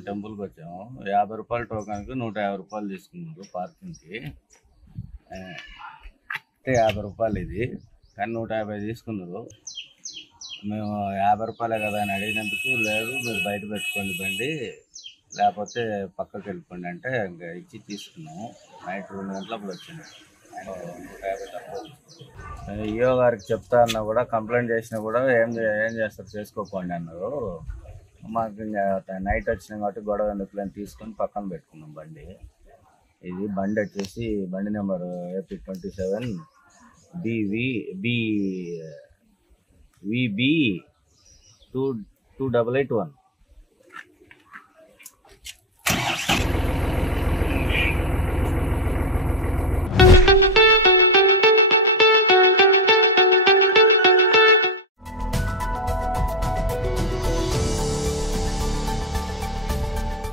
స్వామి టెంపుల్కి వచ్చాము. 50 రూపాయల టోకన్కి 150 రూపాయలు తీసుకున్నారు పార్కింగ్కి. అంటే 50 రూపాయలు ఇది, కానీ 150 తీసుకున్నారు. మేము 50 రూపాయలే కదా అని అడిగినందుకు, లేదు మీరు బయట పెట్టుకోండి బండి, లేకపోతే పక్కకి వెళ్ళిపోండి అంటే ఇంకా ఇచ్చి తీసుకున్నాము. నైట్ 2 గంటలప్పుడు వచ్చింది. 150 తక్కువ. ఈఓ గారికి చెప్తా అన్నా కూడా, కంప్లైంట్ చేసినా కూడా ఏం చేస్తారు చేసుకోకండి అన్నారు. మాకు ఇంకా నైట్ వచ్చినాం కాబట్టి గొడవ ఎందుకులని తీసుకొని పక్కన పెట్టుకున్నాం బండి. ఇది బండి వచ్చేసి బండి నెంబర్ AP 27 VB 2881.